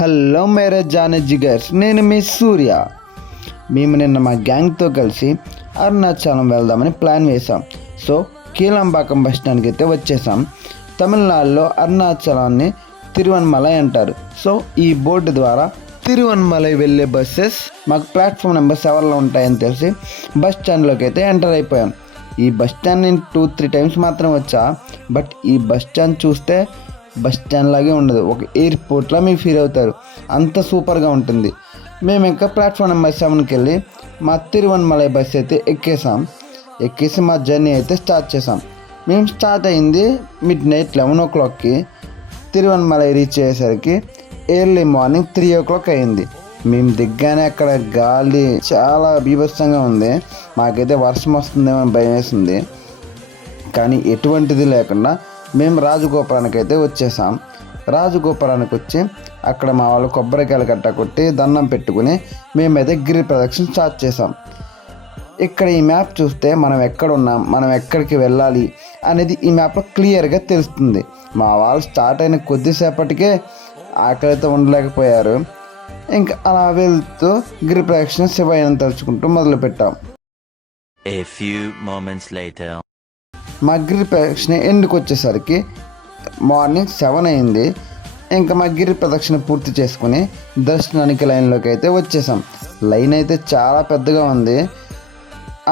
Hello మేరే జానే జిగర్స్, నేను మీ సూర్య. మేము నిన్న మా గ్యాంగ్తో కలిసి అరుణాచలం వెళ్దామని ప్లాన్ వేసాం. సో కీలంబాకం బస్ స్టాండ్కి అయితే వచ్చేసాం. తమిళనాడులో అరుణాచలాన్ని తిరువన్మలై అంటారు. సో ఈ బోర్డు ద్వారా తిరువన్మలై వెళ్ళే బస్సెస్ మాకు ప్లాట్ఫామ్ నెంబర్ 7లో ఉంటాయని తెలిసి బస్ స్టాండ్లోకి అయితే ఎంటర్ అయిపోయాం. ఈ బస్ స్టాండ్ నేను 2-3 టైమ్స్ మాత్రం వచ్చా. బట్ ఈ బస్ స్టాండ్ చూస్తే బస్ స్టాండ్ లాగే ఉండదు, ఒక ఎయిర్పోర్ట్లో మీకు ఫీల్ అవుతారు, అంత సూపర్గా ఉంటుంది. మేము ఇంకా ప్లాట్ఫామ్ నెంబర్ 7కి వెళ్ళి మా తిరువన్మలై బస్ అయితే ఎక్కేసి మా జర్నీ అయితే స్టార్ట్ చేసాం. మేము స్టార్ట్ అయింది midnight 11 o'clockకి. తిరువన్మలై రీచ్ అయ్యేసరికి ఎర్లీ మార్నింగ్ 3 o'clock అయింది. మేము దిగ్గానే అక్కడ గాలి చాలా బీభత్సంగా ఉంది. మాకైతే వర్షం వస్తుందేమో భయం వేసింది, కానీ ఎటువంటిది లేకుండా మేము రాజగోపురానికి అయితే వచ్చేసాం. రాజగోపురానికి వచ్చి అక్కడ మా వాళ్ళు కొబ్బరికాయలు కట్ట కొట్టి దండం పెట్టుకుని మేమైతే గిరి ప్రదక్షిణ స్టార్ట్ చేసాం. ఇక్కడ ఈ మ్యాప్ చూస్తే మనం ఎక్కడ ఉన్నాం, మనం ఎక్కడికి వెళ్ళాలి అనేది ఈ మ్యాప్లో క్లియర్గా తెలుస్తుంది. మా వాళ్ళు స్టార్ట్ అయిన కొద్దిసేపటికే ఆకలితో ఉండలేకపోయారు. ఇంకా అలా వెళ్తూ గిరి ప్రదక్షిణ శివయ్యను తలుచుకుంటూ మొదలుపెట్టాం. A few moments later. మా గిరి ప్రదక్షిణ ఎండుకు వచ్చేసరికి మార్నింగ్ 7 అయింది. ఇంకా మా గిరి ప్రదక్షిణ పూర్తి చేసుకుని దర్శనానికి లైన్లోకి అయితే వచ్చేసాం. లైన్ అయితే చాలా పెద్దగా ఉంది.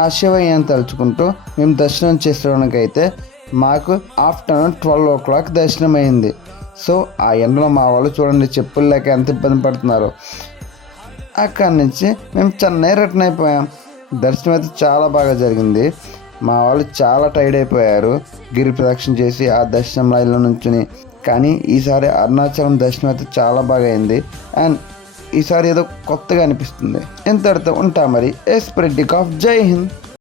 ఆ శివయ్యను తలుచుకుంటూ మేము దర్శనం చేసుకోవడానికి అయితే మాకు ఆఫ్టర్నూన్ 12 o'clock దర్శనం అయింది. సో ఆ ఎండలో మా వాళ్ళు చూడండి, చెప్పులు లేక ఎంత ఇబ్బంది పడుతున్నారు. అక్కడి నుంచి మేము చెన్నై రిటర్న్ అయిపోయాం. దర్శనం అయితే చాలా బాగా జరిగింది. మా వాళ్ళు చాలా టైర్డ్ అయిపోయారు గిరి ప్రదక్షిణ చేసి ఆ దర్శనం లైన్లో నుంచుని. కానీ ఈసారి అరుణాచలం దర్శనం అయితే చాలా బాగా అయింది. అండ్ ఈసారి ఏదో కొత్తగా అనిపిస్తుంది. ఇంతటితో ఉంటా మరి. ఎస్ప్రెడ్డిక్ ఆఫ్ జై హింద్.